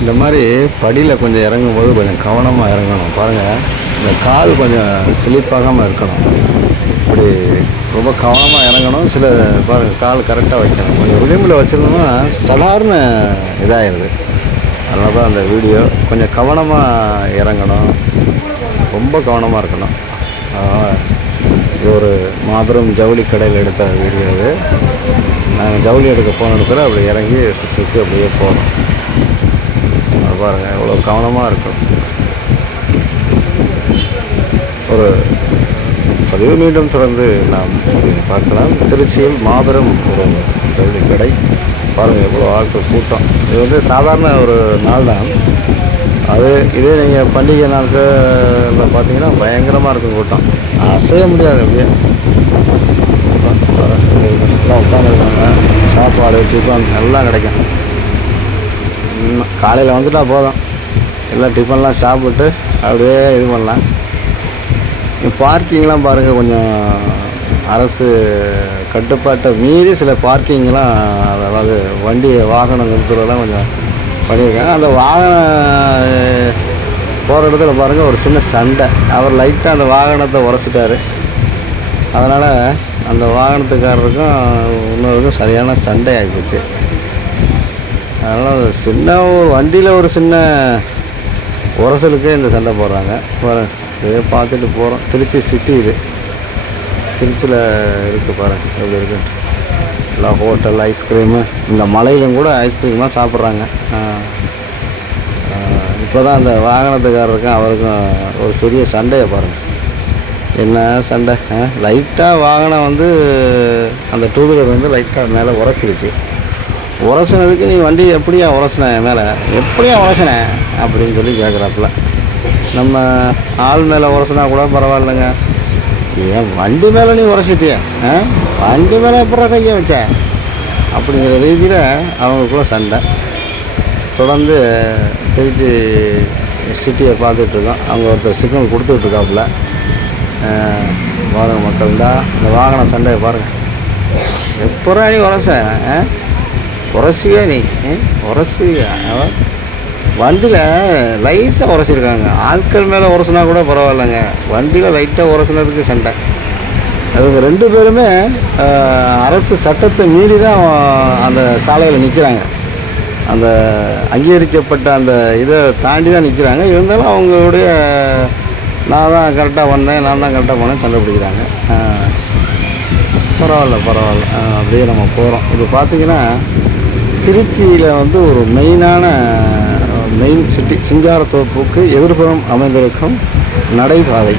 இந்த மாதிரி படியில் கொஞ்சம் இறங்கும்போது கொஞ்சம் கவனமாக இறங்கணும். பாருங்கள் இந்த கால் கொஞ்சம் ஸ்லிப்பாகாமல் இருக்கணும். இப்படி ரொம்ப கவனமாக இறங்கணும். சில பாருங்கள் கால் கரெக்டாக வைக்கணும். கொஞ்சம் விளிம்பில் வச்சுருந்தோம்னா சடார்னு இதாகிடுது அதனால தான் அந்த வீடியோ கொஞ்சம் கவனமாக இறங்கணும். ரொம்ப கவனமாக இருக்கணும். அதனால் இது ஒரு மாபெரும் ஜவுளி கடையில் எடுத்த வீடியோ இது. நாங்கள் ஜவுளி எடுக்க போன இடத்துல அப்படி இறங்கி சுற்றி சுற்றி அப்படியே போகணும் பாருங்கள் எவ்வளோ கவனமாக இருக்கும் ஒரு பதிவு மீண்டும் தொடர்ந்து நாம் பார்க்கலாம். திருச்சியில் மாபெரும் ஒரு ஜவுளி கடை. பாருங்கள் எவ்வளோ ஆட்கள் கூட்டம். இது வந்து சாதாரண ஒரு நாள் தான். அது இதே நீங்கள் பண்டிகை நாட்களில் பார்த்தீங்கன்னா பயங்கரமாக இருக்கும் கூட்டம். அசைய முடியாது அப்படியே. உட்காந்துருக்காங்க சாப்பாடு டிஃபன் எல்லாம் கிடைக்கும். காலையில் வந்துட்டால் போதும். எல்லாம் டிஃபன்லாம் சாப்பிட்டு அப்படியே இது பண்ணலாம். பார்க்கிங்லாம் பாருங்கள் கொஞ்சம் அரசு கட்டுப்பாட்டை மீறி சில பார்க்கிங்லாம் அதாவது வண்டி வாகனம் நிறுத்துறதெல்லாம் கொஞ்சம் பண்ணியிருக்காங்க. அந்த வாகனம் போகிற இடத்துல பாருங்கள் ஒரு சின்ன சண்டை. அவர் லைட்டாக அந்த வாகனத்தை உரைச்சிட்டார் அதனால் அந்த வாகனத்துக்காரருக்கும் இன்னொருக்கும் சரியான சண்டை ஆகிப்போச்சு அதனால் சின்ன ஒரு வண்டியில் ஒரு சின்ன உரசலுக்கே இந்த சண்டை போடுறாங்க. பாரு இதே பார்த்துட்டு போகிறோம் திருச்சி சிட்டி இது. திருச்சியில் இருக்குது பாருங்கள் எப்படி இருக்குது எல்லா ஹோட்டல் ஐஸ்கிரீமு இந்த மலையிலும் கூட ஐஸ்கிரீம்லாம் சாப்பிட்றாங்க. இப்போ தான் அந்த வாகனத்துக்காரருக்கும் அவருக்கும் ஒரு பெரிய சண்டையை பாருங்கள் என்ன சண்டை? லைட்டாக வாகனம் வந்து அந்த டூ வீலர் வந்து லைட்டாக மேலே உரசிடுச்சு உரசினதுக்கு நீ வண்டி எப்படியா உரசின என் மேலே? எப்படியா உரசின? அப்படின்னு சொல்லி கேட்குறாப்புல நம்ம ஆள் மேலே உரசினா கூட பரவாயில்லைங்க. ஏன் வண்டி மேலே நீ உரசிட்டிய? ஆ? வண்டி மேலே எப்படா கையை வச்ச? அப்படிங்கிற ரீதியில் அவங்களுக்குள்ள சண்டை. தொடர்ந்து திருச்சி சிட்டியை பார்த்துட்ருக்கோம். அவங்க ஒருத்தர் சிக்னல் கொடுத்துட்ருக்காப்புல. பாருங்கள் மக்கள் தான் இந்த வாகன சண்டையை பாருங்கள் எப்படா நீ உரச ஆ? உரசியா நீ? உரசியா? வண்டியில் லைஸாக உரசிருக்காங்க. ஆட்கள் மேலே உரசினா கூட பரவாயில்லைங்க. வண்டியில் லைட்டாக உரசினதுக்கு சண்டை. அவங்க ரெண்டு பேருமே அரசு சட்டத்தை மீறி தான் அந்த சாலையில் நிற்கிறாங்க அந்த அங்கீகரிக்கப்பட்ட அந்த இதை தாண்டி தான் நிற்கிறாங்க இருந்தாலும் அவங்களுடைய நான் தான் கரெக்டாக வந்தேன் நான் தான் கரெக்டாக போனேன் சண்டை பிடிக்கிறாங்க. பரவாயில்ல பரவாயில்ல. அப்படியே நம்ம போகிறோம் இது பார்த்திங்கன்னா திருச்சியில் வந்து ஒரு மெயினான மெயின் சிட்டி சிங்காரத்தோப்புக்கு எதிர்புறம் அமைந்திருக்கும் நடைபாதை